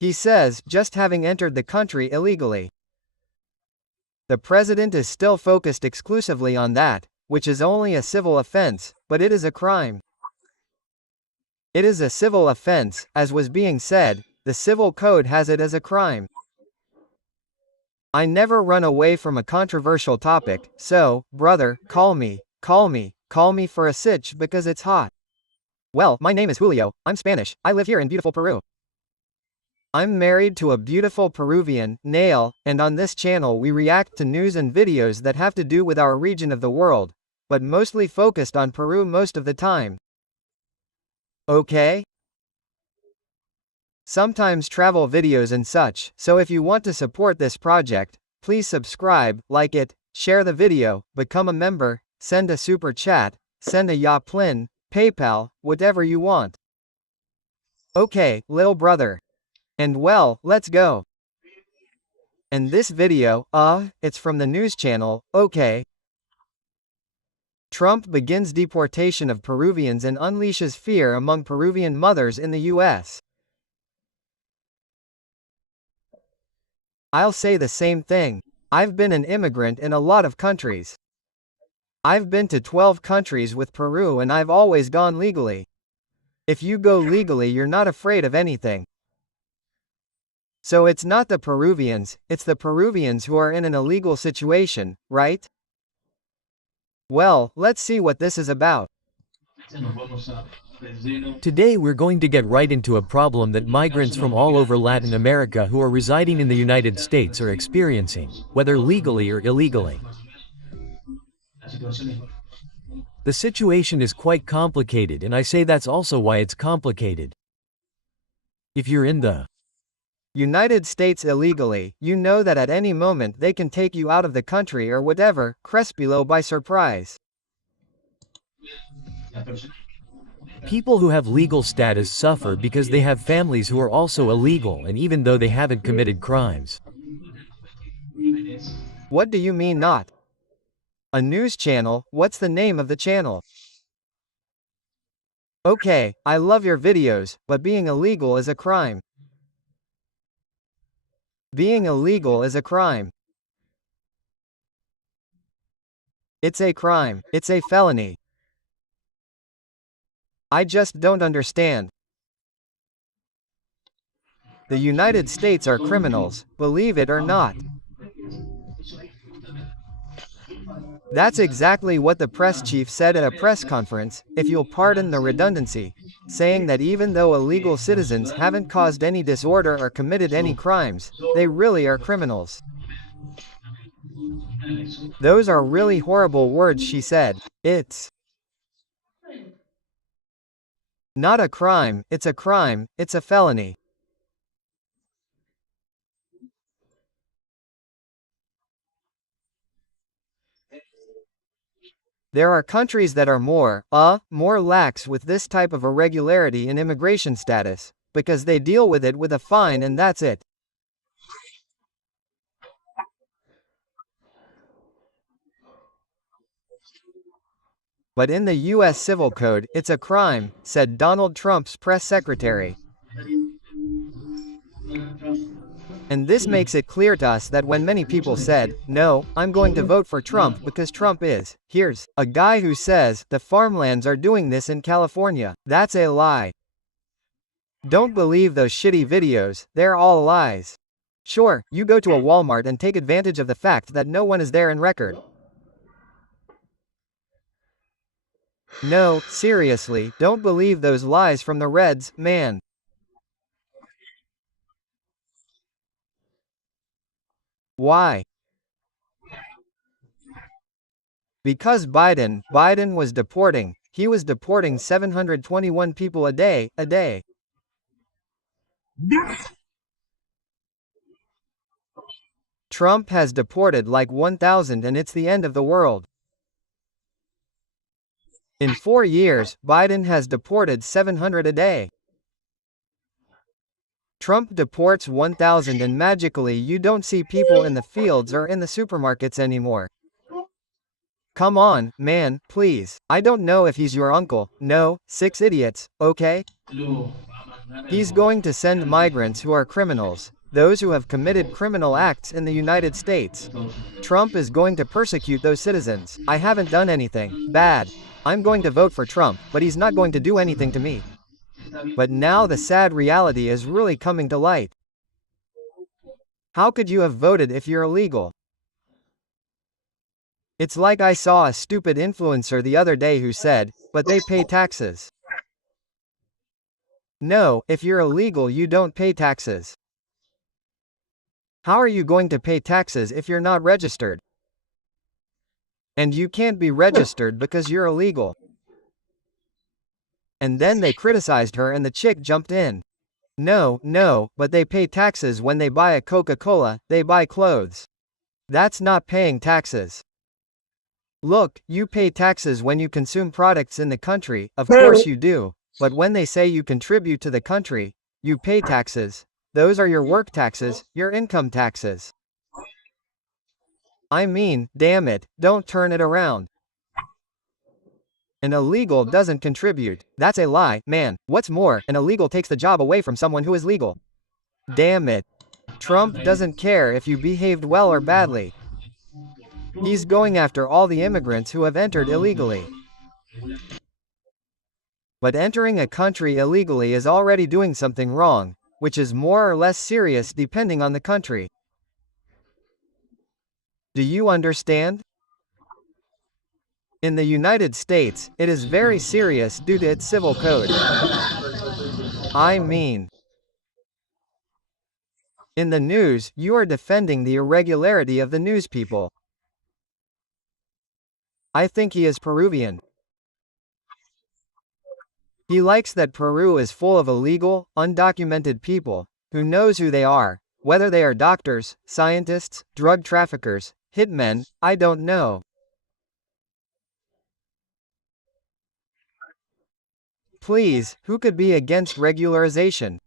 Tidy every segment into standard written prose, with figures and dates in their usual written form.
He says, just having entered the country illegally. The president is still focused exclusively on that, which is only a civil offense, but it is a crime. It is a civil offense, as was being said, the civil code has it as a crime. I never run away from a controversial topic, so, brother, call me for a sitch because it's hot. Well, my name is Julio, I'm Spanish, I live here in beautiful Peru. I'm married to a beautiful Peruvian, Nail, and on this channel we react to news and videos that have to do with our region of the world, but mostly focused on Peru most of the time. Okay? Sometimes travel videos and such, so if you want to support this project, please subscribe, like it, share the video, become a member, send a super chat, send a Yaplin, PayPal, whatever you want. Okay, lil brother. And well, let's go. And this video, it's from the news channel, okay. Trump begins deportation of Peruvians and unleashes fear among Peruvian mothers in the US. I'll say the same thing. I've been an immigrant in a lot of countries. I've been to 12 countries with Peru and I've always gone legally. If you go legally, you're not afraid of anything. So it's not the Peruvians, it's the Peruvians who are in an illegal situation, right? Well, let's see what this is about. Today we're going to get right into a problem that migrants from all over Latin America who are residing in the United States are experiencing, whether legally or illegally. The situation is quite complicated, and I say that's also why it's complicated. If you're in the United States illegally, you know that at any moment they can take you out of the country or whatever, Crespilo by surprise. People who have legal status suffer because they have families who are also illegal, and even though they haven't committed crimes. What do you mean not? A news channel, what's the name of the channel? Okay, I love your videos, but being illegal is a crime. Being illegal is a crime. It's a crime, it's a felony. I just don't understand. The United States are criminals, believe it or not. That's exactly what the press chief said at a press conference, if you'll pardon the redundancy, saying that even though illegal citizens haven't caused any disorder or committed any crimes, they really are criminals. Those are really horrible words, she said. It's not a crime, it's a felony. There are countries that are more lax with this type of irregularity in immigration status, because they deal with it with a fine and that's it. But in the US Civil Code, it's a crime, said Donald Trump's press secretary. And this makes it clear to us that when many people said, no, I'm going to vote for Trump because Trump is, here's a guy who says, the farmlands are doing this in California. That's a lie. Don't believe those shitty videos, they're all lies. Sure, you go to a Walmart and take advantage of the fact that no one is there in record. No, seriously, don't believe those lies from the Reds, man. Why? Because Biden was deporting. He was deporting 721 people a day. Trump has deported like 1,000 and it's the end of the world. In 4 years, Biden has deported 700 a day. Trump deports 1,000 and magically you don't see people in the fields or in the supermarkets anymore. Come on, man, please. I don't know if he's your uncle. No, 6 idiots, okay? He's going to send migrants who are criminals, those who have committed criminal acts in the United States. Trump is going to persecute those citizens. I haven't done anything bad. I'm going to vote for Trump, but he's not going to do anything to me. But now the sad reality is really coming to light. How could you have voted if you're illegal? It's like I saw a stupid influencer the other day who said, but they pay taxes. No, if you're illegal you don't pay taxes. How are you going to pay taxes if you're not registered? And you can't be registered because you're illegal. And then they criticized her and the chick jumped in. No, but they pay taxes when they buy a Coca-Cola, they buy clothes. That's not paying taxes. Look, you pay taxes when you consume products in the country, of course you do. But when they say you contribute to the country, you pay taxes. Those are your work taxes, your income taxes. I mean, damn it, don't turn it around. An illegal doesn't contribute. That's a lie, man. What's more, an illegal takes the job away from someone who is legal. Damn it. Trump doesn't care if you behaved well or badly. He's going after all the immigrants who have entered illegally. But entering a country illegally is already doing something wrong, which is more or less serious depending on the country. Do you understand? In the United States, it is very serious due to its civil code. I mean, in the news, you are defending the irregularity of the news people. I think he is Peruvian. He likes that Peru is full of illegal, undocumented people, who knows who they are, whether they are doctors, scientists, drug traffickers, hitmen, I don't know. Please, who could be against regularization?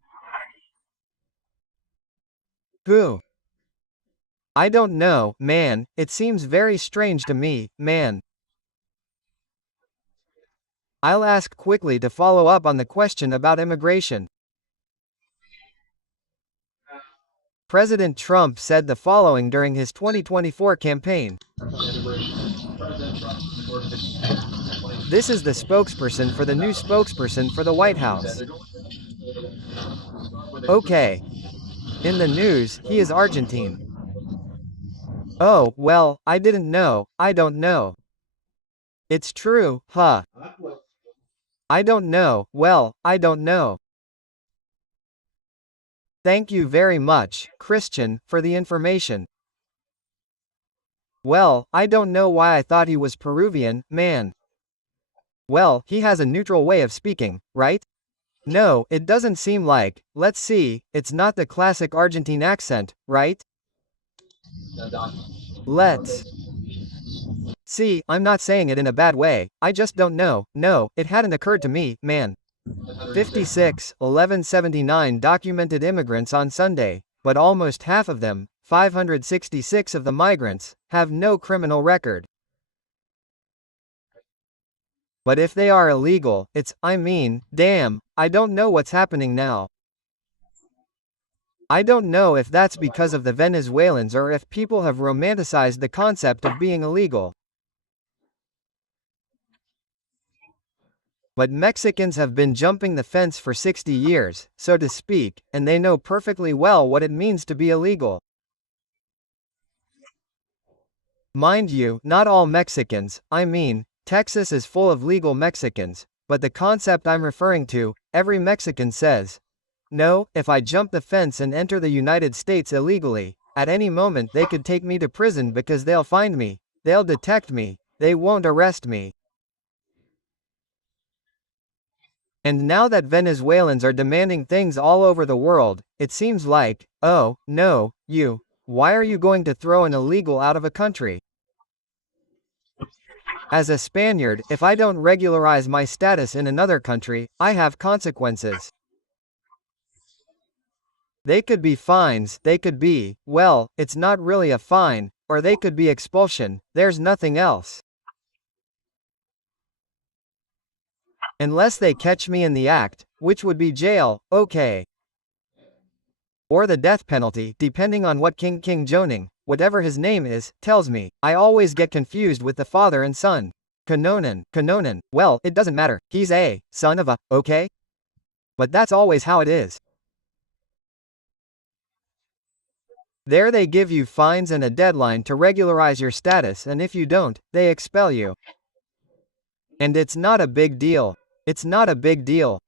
Who? I don't know, man, it seems very strange to me, man. I'll ask quickly to follow up on the question about immigration. President Trump said the following during his 2024 campaign. This is the spokesperson for the new spokesperson for the White House. Okay. In the news, he is Argentine. Oh, well, I didn't know, I don't know. It's true, huh? I don't know, well, I don't know. Thank you very much, Christian, for the information. Well, I don't know why I thought he was Peruvian, man. Well, he has a neutral way of speaking, right? No, it doesn't seem like, let's see, it's not the classic Argentine accent, right? Let's see, I'm not saying it in a bad way, I just don't know, no, it hadn't occurred to me, man. 1179 documented immigrants on Sunday, but almost half of them, 566 of the migrants, have no criminal record. But if they are illegal, I mean, damn, I don't know what's happening now. I don't know if that's because of the Venezuelans or if people have romanticized the concept of being illegal. But Mexicans have been jumping the fence for 60 years, so to speak, and they know perfectly well what it means to be illegal. Mind you, not all Mexicans, I mean, Texas is full of legal Mexicans, but the concept I'm referring to, every Mexican says, no, if I jump the fence and enter the United States illegally, at any moment they could take me to prison because they'll find me, they'll detect me, they won't arrest me. And now that Venezuelans are demanding things all over the world, it seems like, oh, no, why are you going to throw an illegal out of a country? As a Spaniard, if I don't regularize my status in another country, I have consequences. They could be fines, they could be, well, it's not really a fine, or they could be expulsion, there's nothing else. Unless they catch me in the act, which would be jail, okay. Or the death penalty, depending on what King Joning, whatever his name is, tells me. I always get confused with the father and son. Kanonan, well, it doesn't matter, he's a son of a, okay? But that's always how it is. There they give you fines and a deadline to regularize your status, and if you don't, they expel you. And it's not a big deal. It's not a big deal.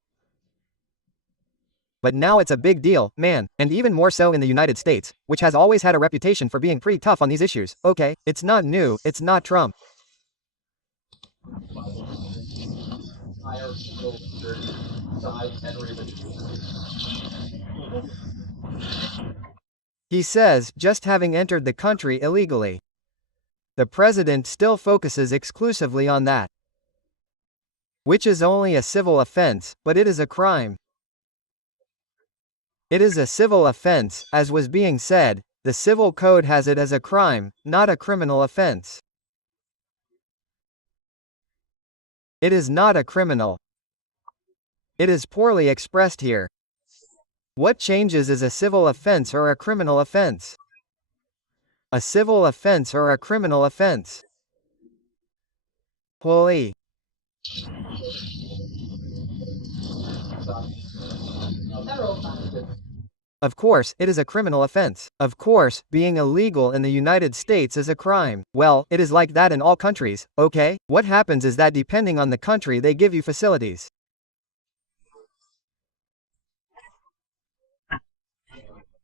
But now it's a big deal, man, and even more so in the United States, which has always had a reputation for being pretty tough on these issues. Okay, it's not new, it's not Trump. He says, just having entered the country illegally. The president still focuses exclusively on that. Which is only a civil offense, but it is a crime. It is a civil offense, as was being said, the civil code has it as a crime, not a criminal offense. It is not a criminal. It is poorly expressed here. What changes is a civil offense or a criminal offense? A civil offense or a criminal offense? Holy. Of course, it is a criminal offense. Of course, being illegal in the United States is a crime. Well, it is like that in all countries, okay? What happens is that depending on the country they give you facilities.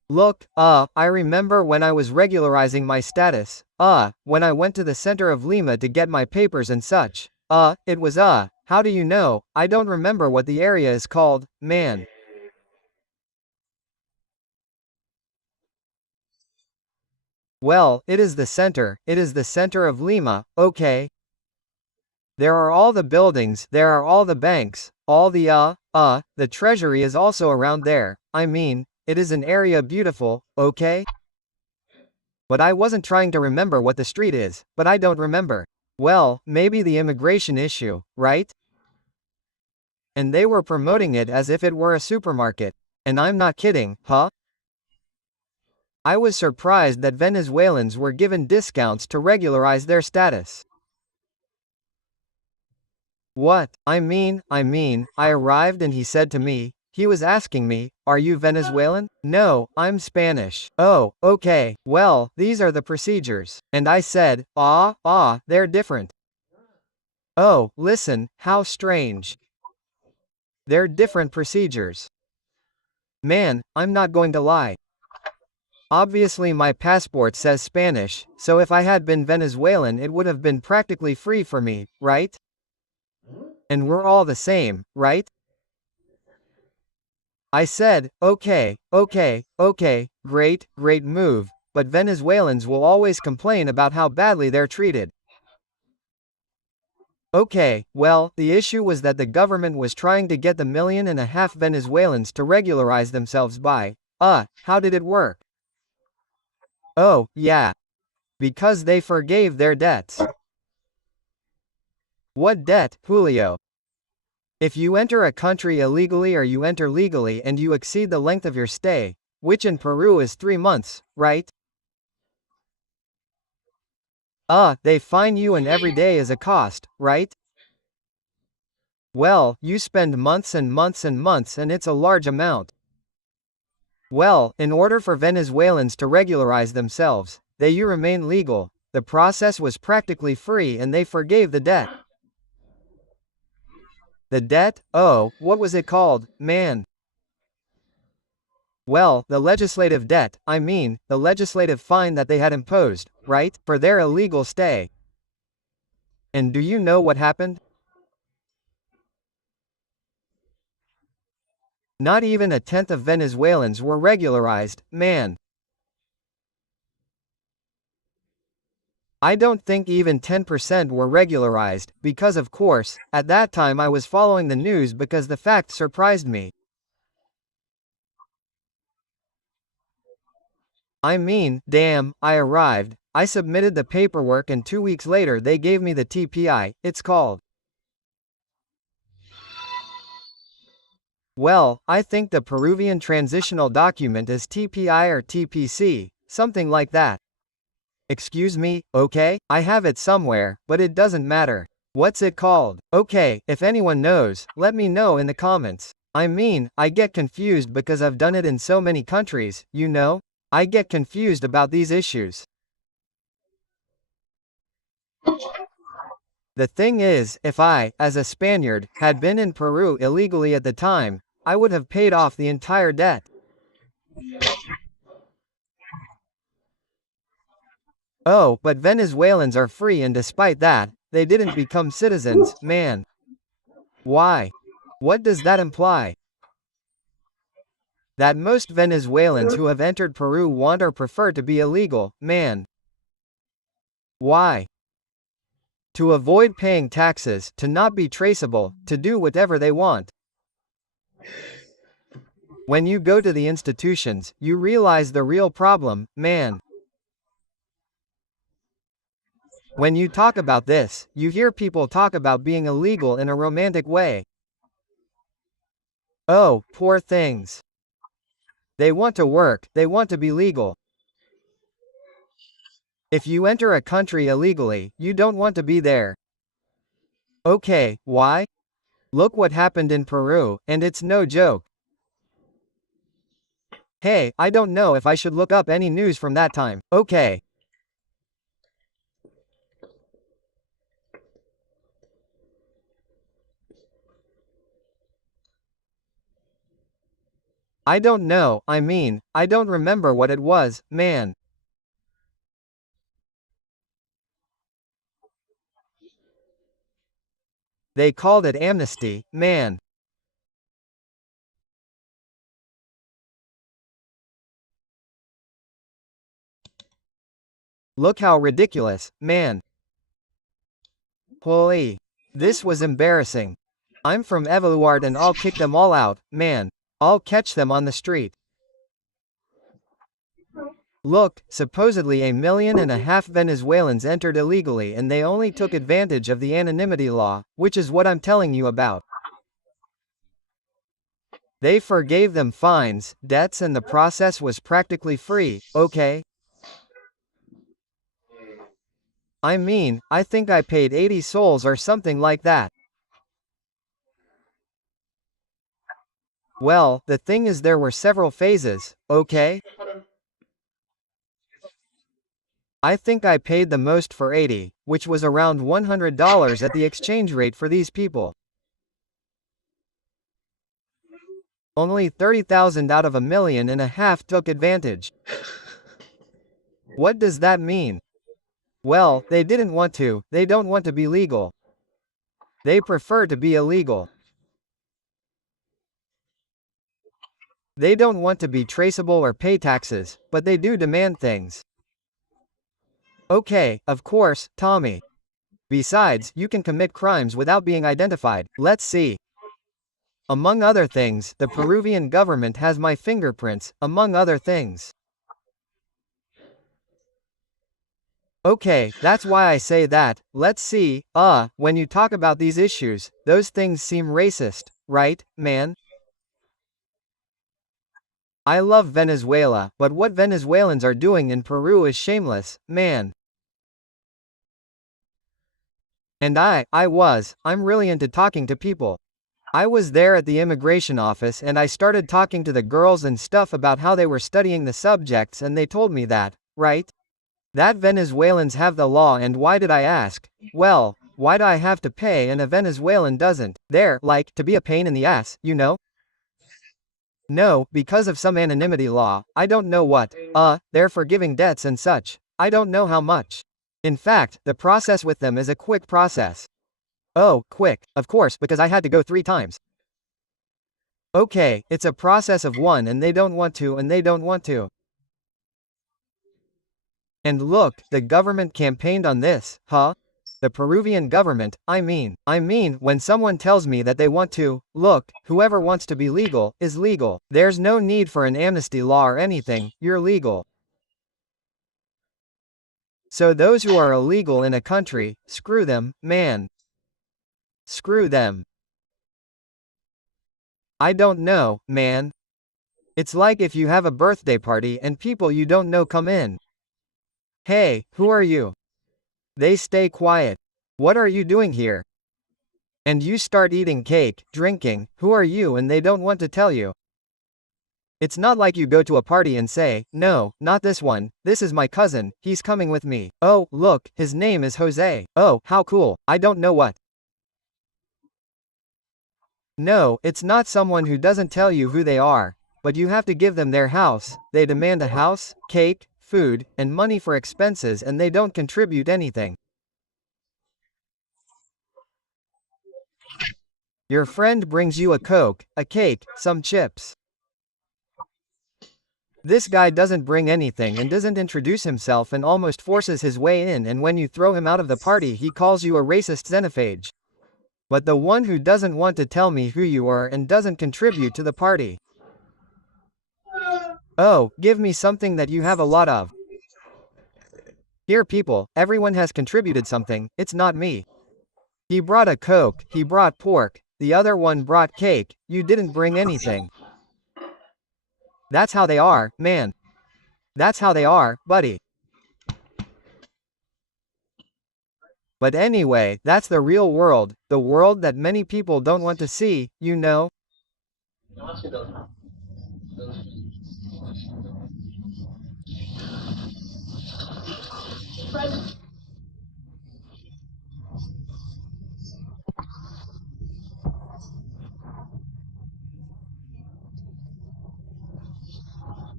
Look, I remember when I was regularizing my status, when I went to the center of Lima to get my papers and such, it was, how do you know? I don't remember what the area is called, man. Well, it is the center of Lima, okay? There are all the buildings, there are all the banks, all the the treasury is also around there, I mean, it is an area beautiful, okay? But I wasn't trying to remember what the street is, but I don't remember. Well, maybe the immigration issue, right? And they were promoting it as if it were a supermarket. And I'm not kidding, huh? I was surprised that Venezuelans were given discounts to regularize their status. What? I mean, I arrived and he said to me, he was asking me, are you Venezuelan? No, I'm Spanish. Oh, okay, well, these are the procedures. And I said, they're different. Oh, listen, how strange. They're different procedures. Man, I'm not going to lie. Obviously my passport says Spanish, so if I had been Venezuelan it would have been practically free for me, right? And we're all the same, right? I said, okay, great move, but Venezuelans will always complain about how badly they're treated. Okay, well, the issue was that the government was trying to get the 1.5 million Venezuelans to regularize themselves by, how did it work? Oh, yeah. Because they forgave their debts. What debt, Julio? If you enter a country illegally or you enter legally and you exceed the length of your stay, which in Peru is 3 months, right? They fine you and every day is a cost, right? Well, you spend months and months and months and it's a large amount. Well, in order for Venezuelans to regularize themselves, you remain legal. The process was practically free and they forgave the debt. The debt? Oh, what was it called, man? Well, the legislative debt, the legislative fine that they had imposed, right, for their illegal stay. And do you know what happened? Not even 1/10 of Venezuelans were regularized, man. I don't think even 10% were regularized, because of course, at that time I was following the news because the fact surprised me. Damn, I arrived, I submitted the paperwork and 2 weeks later they gave me the TPI, it's called. Well, I think the Peruvian transitional document is TPI or TPC, something like that. Excuse me, okay? I have it somewhere, but it doesn't matter. What's it called? Okay, if anyone knows, let me know in the comments. I mean, I get confused because I've done it in so many countries, you know? I get confused about these issues. The thing is, if I, as a Spaniard, had been in Peru illegally at the time, I would have paid off the entire debt. Oh, but Venezuelans are free and despite that, they didn't become citizens, man. Why? What does that imply? That most Venezuelans who have entered Peru want or prefer to be illegal, man. Why? To avoid paying taxes, to not be traceable, to do whatever they want. When you go to the institutions, you realize the real problem, man. When you talk about this, you hear people talk about being illegal in a romantic way. Oh, poor things. They want to work, they want to be legal. If you enter a country illegally, you don't want to be there. Okay, why? Look what happened in Peru, and it's no joke. Hey, I don't know if I should look up any news from that time. Okay. I don't know, I mean, I don't remember what it was, man. They called it amnesty, man. Look how ridiculous, man. Holy. This was embarrassing. I'm from Evaluard and I'll kick them all out, man. I'll catch them on the street. Look, supposedly 1.5 million Venezuelans entered illegally and they only took advantage of the anonymity law, which is what I'm telling you about. They forgave them fines, debts and the process was practically free, okay? I mean, I think I paid 80 sols or something like that. Well, the thing is there were several phases, okay? I think I paid the most for 80, which was around $100 at the exchange rate for these people. Only 30,000 out of 1.5 million took advantage. What does that mean? Well, they didn't want to, they don't want to be legal. They prefer to be illegal. They don't want to be traceable or pay taxes, but they do demand things. Okay, of course, Tommy. Besides, you can commit crimes without being identified. Let's see. Among other things, the Peruvian government has my fingerprints, among other things. Okay, that's why I say that. Let's see. When you talk about these issues, those things seem racist, right, man? I love Venezuela, but what Venezuelans are doing in Peru is shameless, man. And I'm really into talking to people. I was there at the immigration office and I started talking to the girls and stuff about how they were studying the subjects and they told me that, right? That Venezuelans have the law and why did I ask? Well, why do I have to pay and a Venezuelan doesn't? They're, like, to be a pain in the ass, you know? No, because of some anonymity law, I don't know what, they're forgiving debts and such. I don't know how much. In fact, the process with them is a quick process. Oh, quick, of course, because I had to go 3 times. Okay, it's a process of one and they don't want to and they don't want to. And look, the government campaigned on this, huh? The Peruvian government, I mean, when someone tells me that they want to, look, whoever wants to be legal, is legal. There's no need for an amnesty law or anything, you're legal. So those who are illegal in a country, screw them, man. Screw them. I don't know, man. It's like if you have a birthday party and people you don't know come in. Hey, who are you? They stay quiet. What are you doing here? And you start eating cake, drinking, who are you, and they don't want to tell you. It's not like you go to a party and say, no, not this one, this is my cousin, he's coming with me. Oh, look, his name is Jose. Oh, how cool, I don't know what. No, it's not someone who doesn't tell you who they are, but you have to give them their house, they demand a house, cake, food, and money for expenses, and they don't contribute anything. Your friend brings you a Coke, a cake, some chips. This guy doesn't bring anything and doesn't introduce himself and almost forces his way in, and when you throw him out of the party he calls you a racist xenophage. But the one who doesn't want to tell me who you are and doesn't contribute to the party. Oh, give me something that you have a lot of. Here people, everyone has contributed something, it's not me. He brought a Coke, he brought pork, the other one brought cake, you didn't bring anything. That's how they are, man. That's how they are, buddy. But anyway, that's the real world, the world that many people don't want to see, you know?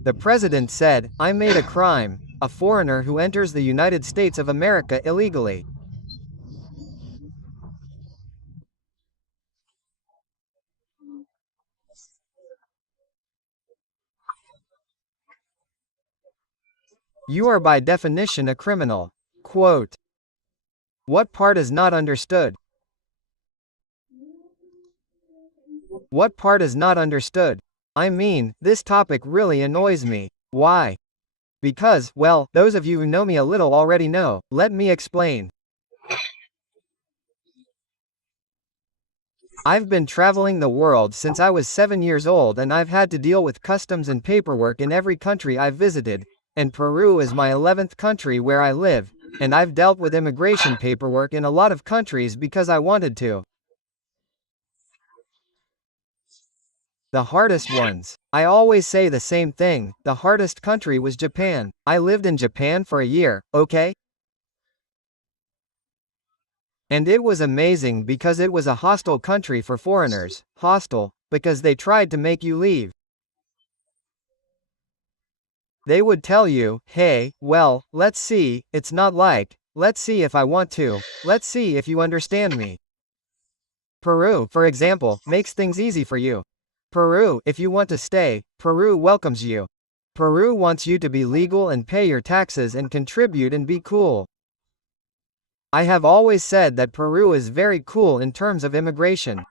The president said, I made a crime, a foreigner who enters the United States of America illegally. You are by definition a criminal. Quote. What part is not understood? What part is not understood? I mean, this topic really annoys me. Why? Because, well, those of you who know me a little already know. Let me explain. I've been traveling the world since I was 7 years old, and I've had to deal with customs and paperwork in every country I've visited, and Peru is my 11th country where I live, and I've dealt with immigration paperwork in a lot of countries because I wanted to. The hardest ones. I always say the same thing, the hardest country was Japan. I lived in Japan for a year, okay? And it was amazing because it was a hostile country for foreigners. Hostile, because they tried to make you leave. They would tell you, hey, well, let's see, it's not like, let's see if I want to, let's see if you understand me. Peru, for example, makes things easy for you. Peru, if you want to stay, Peru welcomes you. Peru wants you to be legal and pay your taxes and contribute and be cool. I have always said that Peru is very cool in terms of immigration.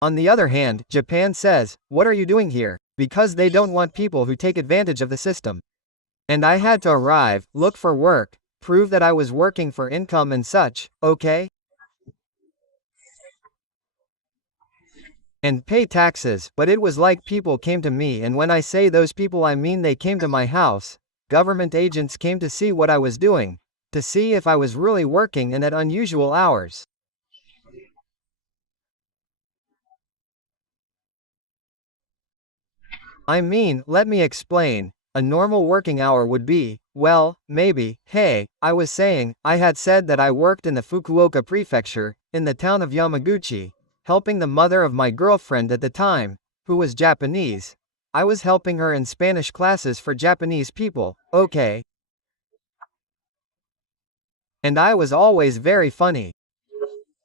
On the other hand, Japan says, what are you doing here? Because they don't want people who take advantage of the system. And I had to arrive, look for work, prove that I was working for income and such, okay? And pay taxes, but it was like people came to me, and when I say those people I mean they came to my house. Government agents came to see what I was doing, to see if I was really working and at unusual hours. I mean, let me explain. A normal working hour would be, well, maybe, hey, I was saying, I had said that I worked in the Fukuoka prefecture, in the town of Yamaguchi, helping the mother of my girlfriend at the time, who was Japanese. I was helping her in Spanish classes for Japanese people, okay? And I was always very funny.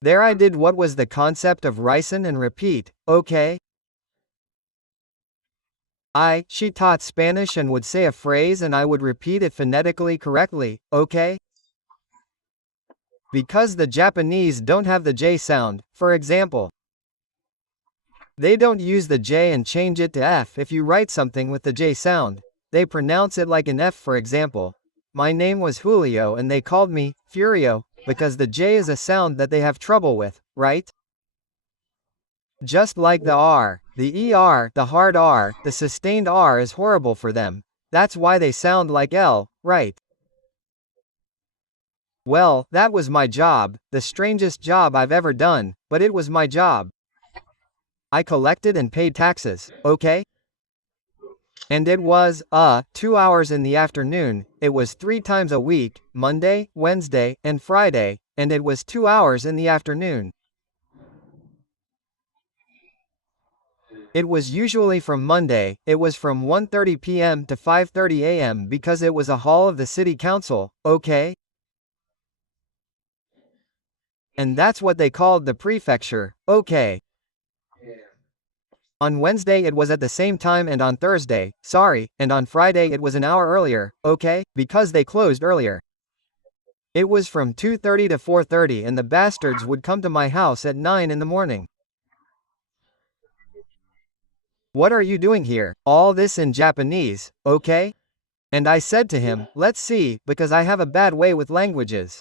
There I did what was the concept of ricin and repeat, okay? She taught Spanish and would say a phrase and I would repeat it phonetically correctly, okay? Because the Japanese don't have the J sound, for example. They don't use the J and change it to F if you write something with the J sound. They pronounce it like an F, for example. My name was Julio and they called me Furio, because the J is a sound that they have trouble with, right? Just like the R, the ER, the hard R, the sustained R is horrible for them. That's why they sound like L, right? Well, that was my job, the strangest job I've ever done, but it was my job. I collected and paid taxes, okay? And it was, 2 hours in the afternoon, it was 3 times a week, Monday, Wednesday, and Friday, and it was 2 hours in the afternoon. It was usually from Monday, it was from 1:30 p.m. to 5:30 a.m. because it was a hall of the city council, okay? And that's what they called the prefecture, okay? On Wednesday it was at the same time, and on Thursday, and on Friday it was an hour earlier, okay? Because they closed earlier. It was from 2:30 to 4:30, and the bastards would come to my house at 9 in the morning. What are you doing here? All this in Japanese, okay? And I said to him, let's see, because I have a bad way with languages.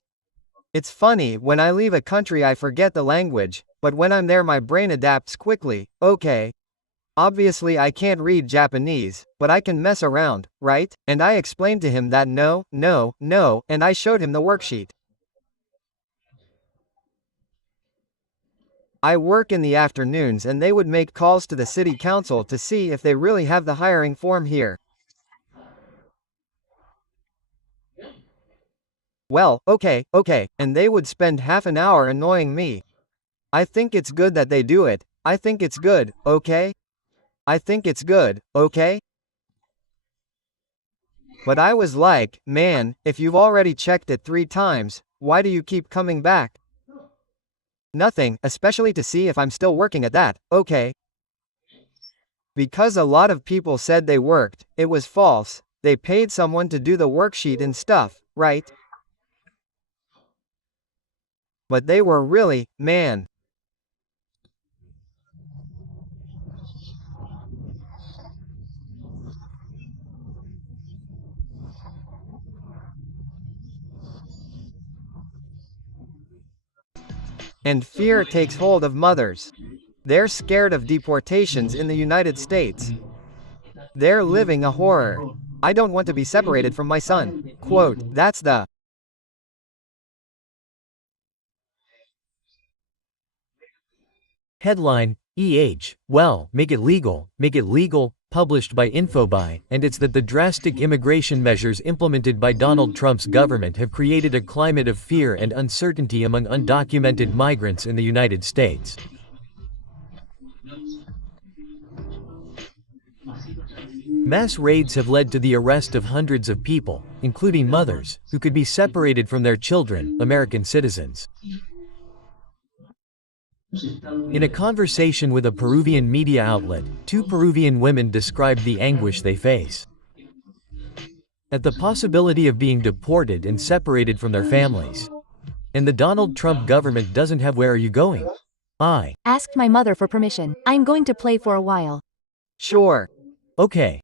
It's funny, when I leave a country I forget the language, but when I'm there my brain adapts quickly, okay? Obviously I can't read Japanese, but I can mess around, right? And I explained to him that no, and I showed him the worksheet. I work in the afternoons, and they would make calls to the city council to see if they really have the hiring form here. Well, okay, and they would spend half an hour annoying me. I think it's good that they do it. I think it's good, okay? I think it's good, okay? But I was like, man, if you've already checked it 3 times, why do you keep coming back? Nothing, especially to see if I'm still working at that, okay? Because a lot of people said they worked, it was false, they paid someone to do the worksheet and stuff, right? But they were really, man. And fear takes hold of mothers. They're scared of deportations in the United States. They're living a horror. I don't want to be separated from my son. Quote, that's the Headline, well, make it legal, published by Infobuy, and it's that the drastic immigration measures implemented by Donald Trump's government have created a climate of fear and uncertainty among undocumented migrants in the United States. Mass raids have led to the arrest of hundreds of people, including mothers, who could be separated from their children, American citizens. In a conversation with a Peruvian media outlet, 2 Peruvian women described the anguish they face at the possibility of being deported and separated from their families. And the Donald Trump government doesn't have "where are you going?" I asked my mother for permission. I'm going to play for a while. sure. Okay.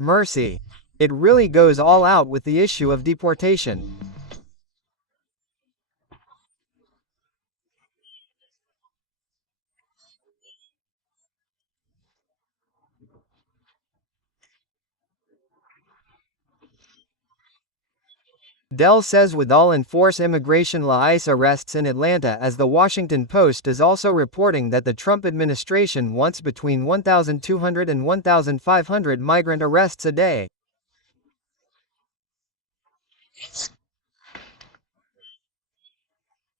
Mercy. It really goes all out with the issue of deportation. Dell says with all enforce immigration law ICE arrests in Atlanta, as the Washington Post is also reporting that the Trump administration wants between 1,200 and 1,500 migrant arrests a day.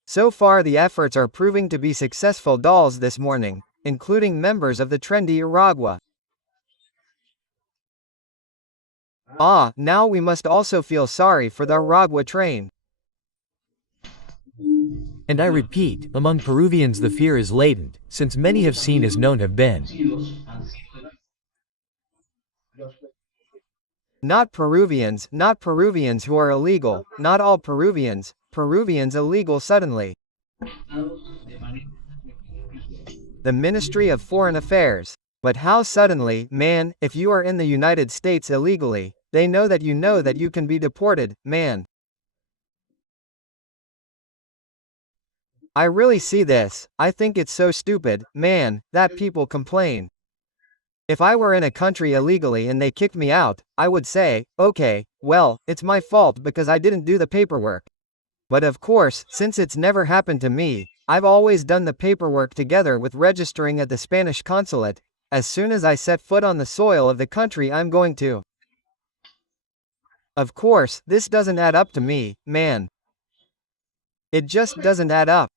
So far the efforts are proving to be successful. Dolls this morning, including members of the trendy Iragua. Now we must also feel sorry for the Aragua train. And I repeat, among Peruvians the fear is latent, since many have seen as known have been. Not Peruvians who are illegal, not all Peruvians illegal suddenly. The Ministry of Foreign Affairs. But how suddenly, man? If you are in the United States illegally, they know that you can be deported, man. I really see this. I think it's so stupid, man, that people complain. If I were in a country illegally and they kicked me out, I would say, okay, well, it's my fault because I didn't do the paperwork. But of course, since it's never happened to me, I've always done the paperwork together with registering at the Spanish consulate. As soon as I set foot on the soil of the country I'm going to. Of course, this doesn't add up to me, man. It just doesn't add up.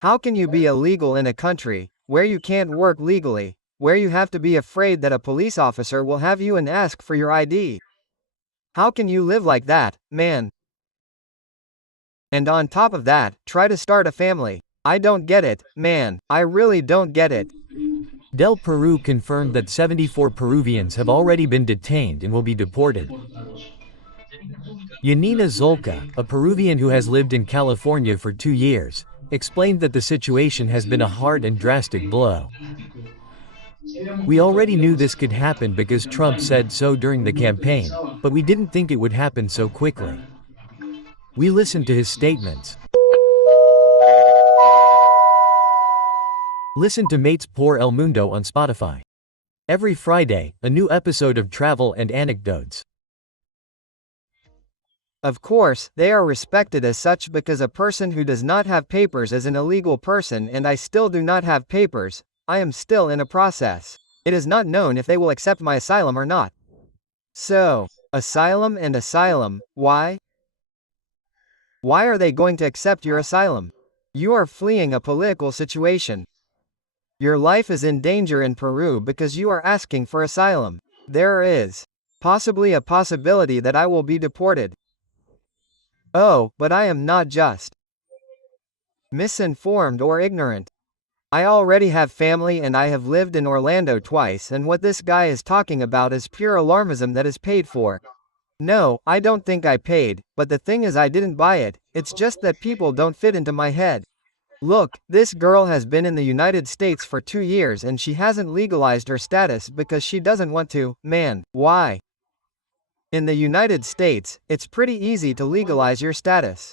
How can you be illegal in a country where you can't work legally, where you have to be afraid that a police officer will have you and ask for your ID? How can you live like that, man? And on top of that, try to start a family. I don't get it, man. I really don't get it. Del Peru confirmed that 74 Peruvians have already been detained and will be deported. Yanina Zolka, a Peruvian who has lived in California for 2 years, explained that the situation has been a hard and drastic blow. We already knew this could happen because Trump said so during the campaign, but we didn't think it would happen so quickly. We listened to his statements. Listen to Mates por el Mundo on Spotify. Every Friday, a new episode of Travel and Anecdotes. Of course, they are respected as such because a person who does not have papers is an illegal person, and I still do not have papers. I am still in a process. It is not known if they will accept my asylum or not. So, asylum and asylum, why? Why are they going to accept your asylum? You are fleeing a political situation. Your life is in danger in Peru because you are asking for asylum. There is possibly a possibility that I will be deported. Oh, but I am not just misinformed or ignorant. I already have family and I have lived in Orlando twice, and what this guy is talking about is pure alarmism that is paid for. No, I don't think I paid, but the thing is I didn't buy it, it's just that people don't fit into my head. Look, this girl has been in the United States for 2 years and she hasn't legalized her status because she doesn't want to, man, why? In the United States, it's pretty easy to legalize your status.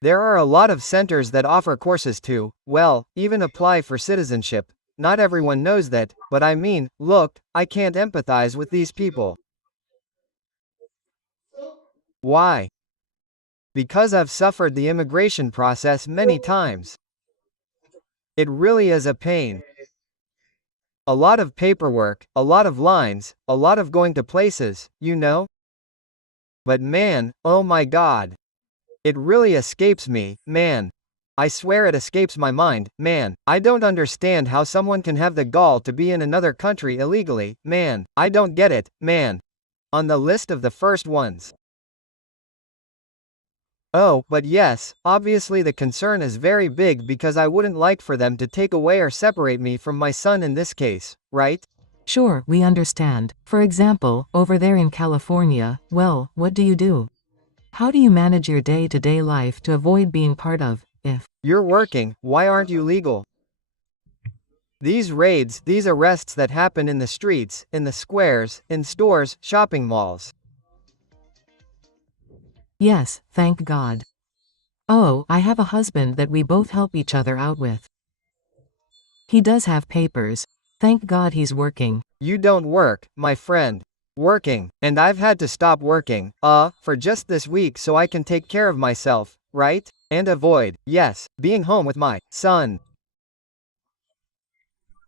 There are a lot of centers that offer courses to, well, even apply for citizenship. Not everyone knows that, but I mean, look, I can't empathize with these people. Why? Because I've suffered the immigration process many times. It really is a pain. A lot of paperwork, a lot of lines, a lot of going to places, you know? But man, oh my God. It really escapes me, man. I swear it escapes my mind, man. I don't understand how someone can have the gall to be in another country illegally, man. I don't get it, man. On the list of the first ones. Oh, but yes, obviously the concern is very big because I wouldn't like for them to take away or separate me from my son in this case, right? Sure, we understand. For example, over there in California, well, what do you do? How do you manage your day-to-day life to avoid being part of, if you're working, why aren't you legal? These raids, these arrests that happen in the streets, in the squares, in stores, shopping malls. Yes, thank God. Oh, I have a husband that we both help each other out with. He does have papers. Thank God he's working. You don't work, my friend. Working, and I've had to stop working, for just this week so I can take care of myself, right? And avoid, yes, being home with my son.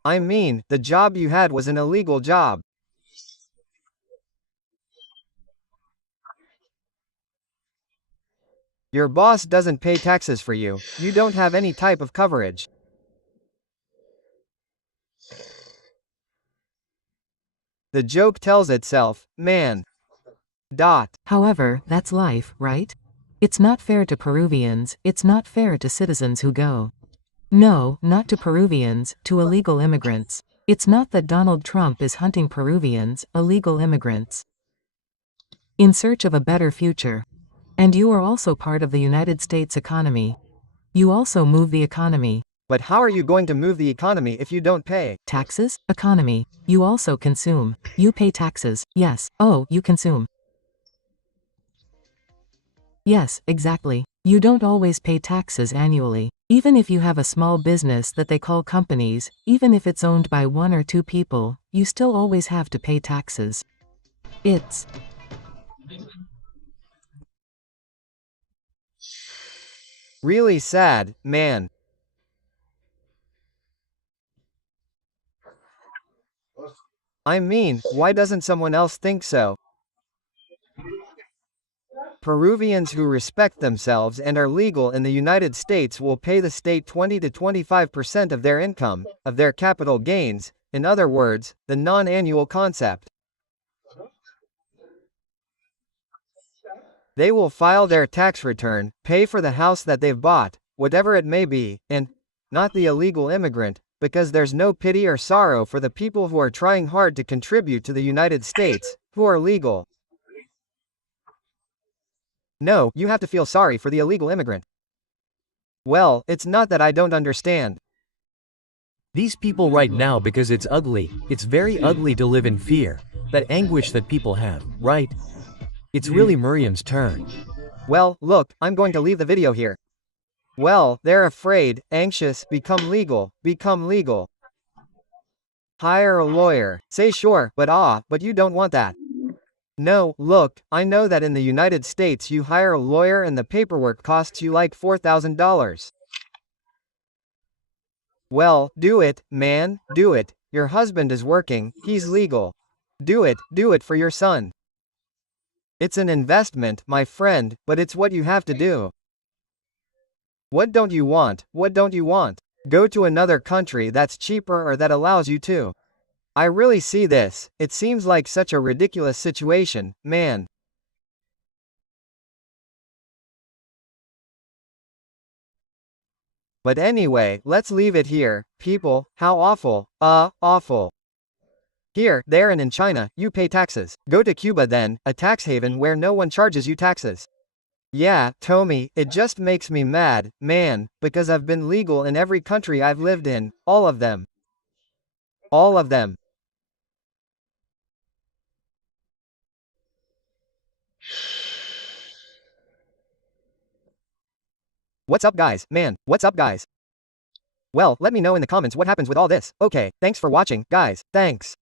I mean, the job you had was an illegal job. Your boss doesn't pay taxes for you. You don't have any type of coverage. The joke tells itself, man. However, that's life, right? It's not fair to Peruvians, it's not fair to citizens who go. No, not to Peruvians, to illegal immigrants. It's not that Donald Trump is hunting Peruvians, illegal immigrants, in search of a better future. And you are also part of the United States economy. You also move the economy. But how are you going to move the economy if you don't pay? Taxes? Economy. You also consume. You pay taxes. Yes. Oh, you consume. Yes, exactly. You don't always pay taxes annually. Even if you have a small business that they call companies, even if it's owned by one or two people, you still always have to pay taxes. It's Really sad, man. I mean, why doesn't someone else think so? Peruvians who respect themselves and are legal in the United States will pay the state 20 to 25% of their income, of their capital gains, in other words, the non-annual concept. They will file their tax return, pay for the house that they've bought, whatever it may be, and not the illegal immigrant, because there's no pity or sorrow for the people who are trying hard to contribute to the United States, who are legal. No, you have to feel sorry for the illegal immigrant. Well, it's not that I don't understand. These people right now, because it's ugly, it's very ugly to live in fear, that anguish that people have, right? It's really Miriam's turn. Well, look, I'm going to leave the video here. Well, they're afraid, anxious, become legal, become legal. Hire a lawyer. Say sure, but you don't want that. No, look, I know that in the United States you hire a lawyer and the paperwork costs you like $4,000. Well, do it, man, do it. Your husband is working, he's legal. Do it for your son. It's an investment, my friend, but it's what you have to do. What don't you want? What don't you want? Go to another country that's cheaper or that allows you to. I really see this, it seems like such a ridiculous situation, man. But anyway, let's leave it here, people, how awful, awful. Here, there and in China, you pay taxes. Go to Cuba then, a tax haven where no one charges you taxes. Yeah, Tommy, it just makes me mad, man, because I've been legal in every country I've lived in, all of them. All of them. What's up guys, man, what's up guys? Well, let me know in the comments what happens with all this. Okay, thanks for watching, guys, thanks.